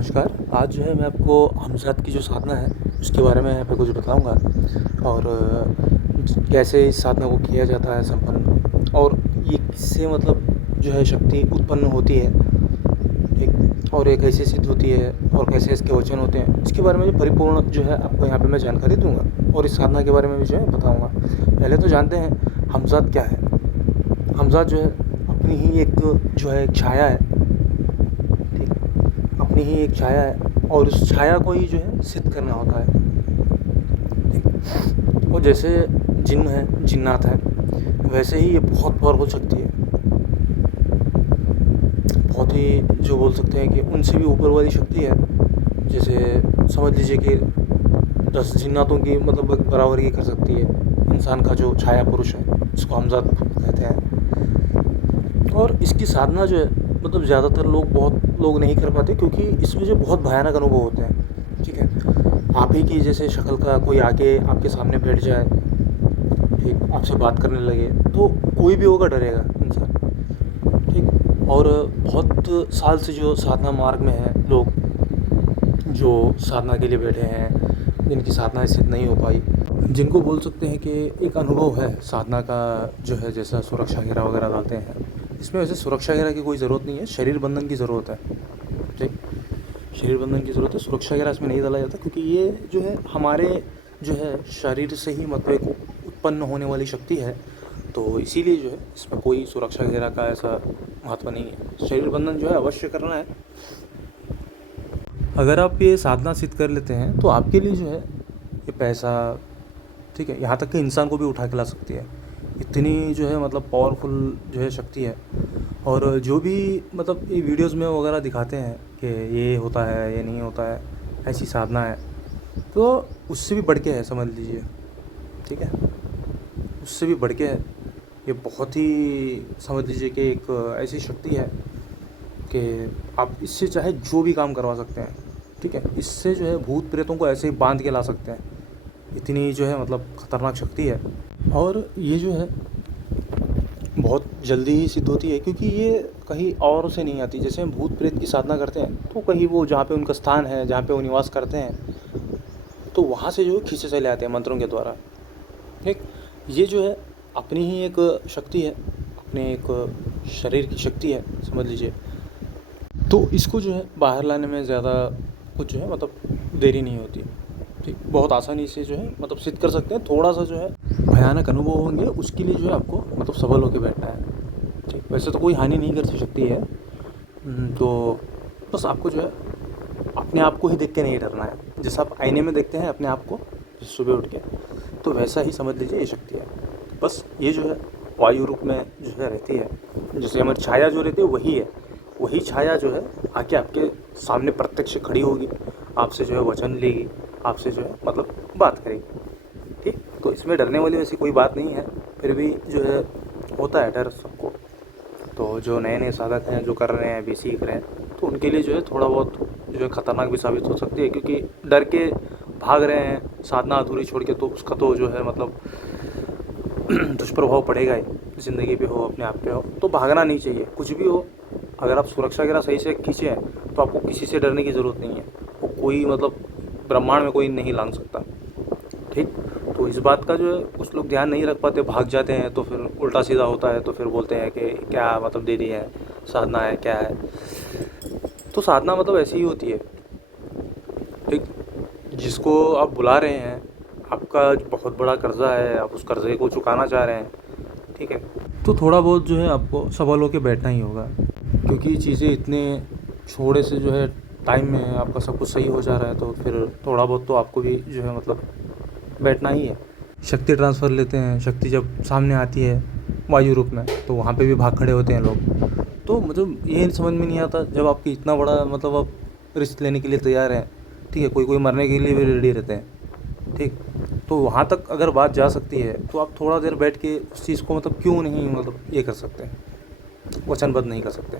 नमस्कार। आज जो है मैं आपको हमज़ात की जो साधना है उसके बारे में यहाँ पे कुछ बताऊँगा और कैसे इस साधना को किया जाता है संपन्न और ये किससे मतलब जो है शक्ति उत्पन्न होती है, ठीक? और ये कैसे सिद्ध होती है और कैसे इसके वचन होते हैं, इसके बारे में जो परिपूर्ण जो है आपको यहाँ पे मैं जानकारी दूँगा और इस साधना के बारे में भी जो है बताऊँगा। पहले तो जानते हैं हमज़ात क्या है। हमज़ात जो है अपनी ही एक जो है छाया है, ठीक? अपनी ही एक छाया है और उस छाया को ही जो है सिद्ध करना होता है, ठीक? और जैसे जिन्न है, जिन्नात है, वैसे ही ये बहुत पावरफुल शक्ति है। बहुत ही जो बोल सकते हैं कि उनसे भी ऊपर वाली शक्ति है। जैसे समझ लीजिए कि 10 जिन्नातों की मतलब बराबरी कर सकती है इंसान का जो छाया पुरुष है, इसको हमज़ात कहते हैं। और इसकी साधना जो है मतलब ज़्यादातर बहुत लोग नहीं कर पाते क्योंकि इसमें जो बहुत भयानक अनुभव होते हैं, ठीक है? आप ही की जैसे शक्ल का कोई आके आपके सामने बैठ जाए, ठीक, आपसे बात करने लगे तो कोई भी होगा डरेगा इंसान, ठीक? और बहुत साल से जो साधना मार्ग में है लोग, जो साधना के लिए बैठे हैं, जिनकी साधना सिद्ध नहीं हो पाई, जिनको बोल सकते हैं कि एक अनुभव है साधना का जो है, जैसा सुरक्षा घेरा वगैरह डालते हैं, इसमें वैसे सुरक्षा घेरा की कोई ज़रूरत नहीं है, शरीर बंधन की ज़रूरत है, ठीक? शरीर बंधन की ज़रूरत है, सुरक्षा घेरा इसमें नहीं डाला जाता क्योंकि ये जो है हमारे जो है शरीर से ही मतलब एक उत्पन्न होने वाली शक्ति है, तो इसीलिए जो है इसमें कोई सुरक्षा घेरा का ऐसा महत्व नहीं है। शरीर बंधन जो है अवश्य करना है। अगर आप ये साधना सिद्ध कर लेते हैं तो आपके लिए जो है ये पैसा, ठीक है, यहाँ तक कि इंसान को भी उठा के ला सकती है। इतनी जो है मतलब पावरफुल जो है शक्ति है। और जो भी मतलब ये वीडियोज़ में वगैरह दिखाते हैं कि ये होता है, ये नहीं होता है, ऐसी साधना है, तो उससे भी बढ़ के है, समझ लीजिए, ठीक है? उससे भी बढ़ के है। ये बहुत ही समझ लीजिए कि एक ऐसी शक्ति है कि आप इससे चाहे जो भी काम करवा सकते हैं, ठीक है? इससे जो है भूत प्रेतों को ऐसे ही बांध के ला सकते हैं। इतनी जो है मतलब ख़तरनाक शक्ति है और ये जो है बहुत जल्दी ही सिद्ध होती है क्योंकि ये कहीं और से नहीं आती। जैसे हम भूत प्रेत की साधना करते हैं तो कहीं वो जहाँ पे उनका स्थान है, जहाँ पे वो निवास करते हैं, तो वहाँ से जो है खींचे चले आते हैं मंत्रों के द्वारा, ठीक? ये जो है अपनी ही एक शक्ति है, अपने एक शरीर की शक्ति है, समझ लीजिए। तो इसको जो है बाहर लाने में ज़्यादा कुछ जो है मतलब देरी नहीं होती, ठीक? बहुत आसानी से जो है मतलब सिद्ध कर सकते हैं। थोड़ा सा जो है भयानक अनुभव होंगे, उसके लिए जो है आपको मतलब सबल होकर बैठना है, ठीक? वैसे तो कोई हानि नहीं कर सकती है, तो बस आपको जो है अपने आप को ही देख के नहीं डरना है। जैसा आप आईने में देखते हैं अपने आप को सुबह उठ के, तो वैसा ही समझ लीजिए ये शक्ति है। बस ये जो है वायु रूप में जो है रहती है। जैसे हमारी छाया जो रहती है वही है, वही छाया जो है आके आपके सामने प्रत्यक्ष खड़ी होगी, आपसे जो है वचन लेगी, आपसे जो है मतलब बात करेगी, ठीक? तो इसमें डरने वाली वैसी कोई बात नहीं है। फिर भी जो है होता है डर सबको। तो जो नए नए साधक हैं, जो कर रहे हैं, अभी सीख रहे हैं, तो उनके लिए जो है थोड़ा बहुत जो है ख़तरनाक भी साबित हो सकती है क्योंकि डर के भाग रहे हैं साधना अधूरी छोड़ के, तो उसका तो जो है मतलब दुष्प्रभाव पड़ेगा ही, ज़िंदगी पे हो, अपने आप पे हो। तो भागना नहीं चाहिए, कुछ भी हो। अगर आप सुरक्षा वगैरह सही से खींचे हैं तो आपको किसी से डरने की ज़रूरत नहीं है। वो कोई मतलब ब्रह्मांड में कोई नहीं लांघ सकता, ठीक? तो इस बात का जो है कुछ लोग ध्यान नहीं रख पाते, भाग जाते हैं, तो फिर उल्टा सीधा होता है, तो फिर बोलते हैं कि क्या मतलब दे दी है, साधना है, क्या है? तो साधना मतलब ऐसी ही होती है, ठीक? जिसको आप बुला रहे हैं, आपका बहुत बड़ा कर्जा है, आप उस कर्जे को चुकाना चाह रहे हैं, ठीक है? तो थोड़ा बहुत जो है आपको सबल होकर बैठना ही होगा क्योंकि चीज़ें इतने छोड़े से जो है टाइम में आपका सब कुछ सही हो जा रहा है, तो फिर थोड़ा बहुत तो आपको भी जो है मतलब बैठना ही है। शक्ति ट्रांसफ़र लेते हैं, शक्ति जब सामने आती है वायु रूप में, तो वहाँ पे भी भाग खड़े होते हैं लोग। तो मतलब ये समझ में नहीं आता, जब आपकी इतना बड़ा मतलब आप रिस्क लेने के लिए तैयार हैं, ठीक है? कोई कोई मरने के लिए भी रेडी रहते हैं, ठीक? तो वहाँ तक अगर बात जा सकती है तो आप थोड़ा देर बैठ के उस चीज़ को मतलब क्यों नहीं मतलब ये कर सकते हैं, वचनबद्ध नहीं कर सकते?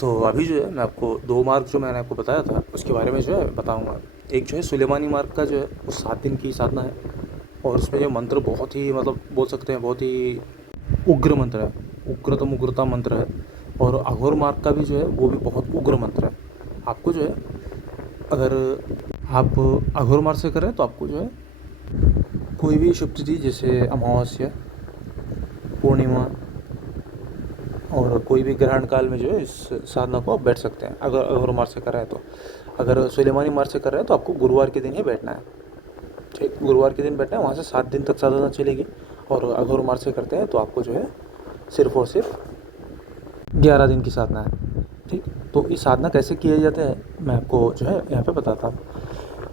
तो अभी जो है मैं आपको 2 मार्ग जो मैंने आपको बताया था उसके बारे में जो है बताऊँगा। एक जो है सुलेमानी मार्ग का जो है वो 7 दिन की साधना है और उसमें जो मंत्र बहुत ही मतलब बोल सकते हैं बहुत ही उग्र मंत्र है, उग्रतम उग्रता मंत्र है। और अघोर मार्ग का भी जो है वो भी बहुत उग्र मंत्र है। आपको जो है अगर आप अघोर मार्ग से करें तो आपको जो है कोई भी शुभ तिथि जैसे अमावस्या, पूर्णिमा और कोई भी ग्रहण काल में जो है इस साधना को आप बैठ सकते हैं। अगर अघोर मार्ग से कर रहे हैं तो, अगर सुलेमानी मार्ग से कर रहे हैं तो आपको गुरुवार के दिन ही बैठना है। ठीक, गुरुवार के दिन बैठना है, वहाँ से 7 दिन तक साधना चलेगी। और अघोर मार्ग से करते हैं तो आपको जो है सिर्फ और सिर्फ 11 दिन की साधना है। ठीक, तो इस साधना कैसे किया जाता है मैं आपको जो है यहाँ पे बताता हूँ।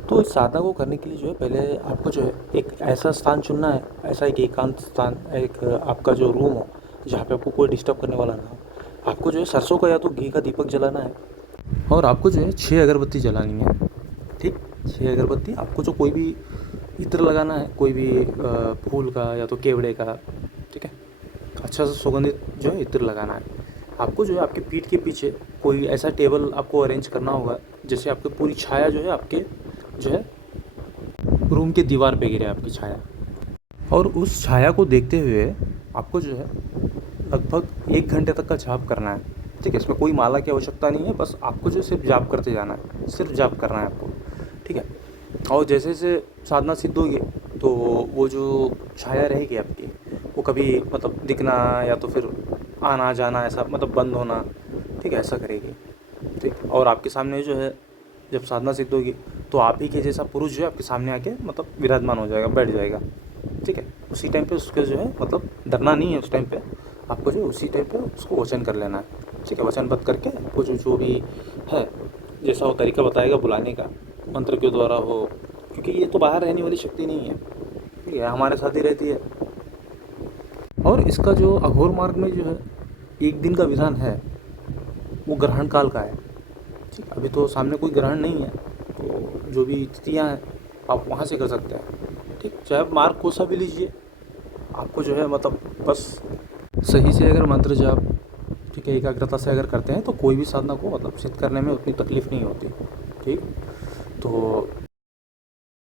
तो इस साधना को करने के लिए जो है पहले आपको जो है एक ऐसा स्थान चुनना है, ऐसा एक एकांत स्थान, एक आपका जो रूम हो जहाँ पे आपको कोई डिस्टर्ब करने वाला ना हो। आपको जो है सरसों का या तो घी का दीपक जलाना है और आपको जो है 6 अगरबत्ती जलानी है। ठीक, 6 अगरबत्ती आपको जो कोई भी इत्र लगाना है, कोई भी फूल का या तो केवड़े का, ठीक है, अच्छा सा सुगंधित जो है इत्र लगाना है। आपको जो है आपके पीठ के पीछे कोई ऐसा टेबल आपको अरेंज करना होगा जैसे आपकी पूरी छाया जो है आपके जो है रूम के दीवार पे गिरे आपकी छाया। और उस छाया को देखते हुए आपको जो है लगभग 1 घंटे तक का जाप करना है। ठीक है, इसमें कोई माला की आवश्यकता नहीं है, बस आपको जो सिर्फ जाप करते जाना है, सिर्फ जाप करना है आपको। ठीक है, और जैसे जैसे साधना सिद्ध होगी तो वो जो छाया रहेगी आपकी वो कभी मतलब दिखना या तो फिर आना जाना ऐसा मतलब बंद होना, ठीक है, ऐसा करेगी। ठीक, और आपके सामने जो है जब साधना सिद्ध होगी तो आप ही के जैसा पुरुष जो है आपके सामने आके मतलब विराजमान हो जाएगा, बैठ जाएगा। ठीक है, उसी टाइम पे उसके जो है मतलब डरना नहीं है, उस टाइम पे आपको जो उसी टाइम पे उसको वचन कर लेना है। ठीक है, वचनबद्ध करके आपको जो भी है जैसा वो तरीका बताएगा बुलाने का, मंत्र के द्वारा हो, क्योंकि ये तो बाहर रहने वाली शक्ति नहीं है, ठीक है, हमारे साथ ही रहती है। और इसका जो अघोर मार्ग में जो है 1 दिन का विधान है वो ग्रहण काल का है। ठीक, अभी तो सामने कोई ग्रहण नहीं है, तो जो भी तिथियाँ हैं आप वहाँ से कर सकते हैं। ठीक, चाहे आप मार्ग कोसा भी लीजिए, आपको जो है मतलब बस सही से अगर मंत्र जाप, ठीक है, एकाग्रता से अगर करते हैं तो कोई भी साधना को मतलब सिद्ध करने में उतनी तकलीफ नहीं होती। ठीक, तो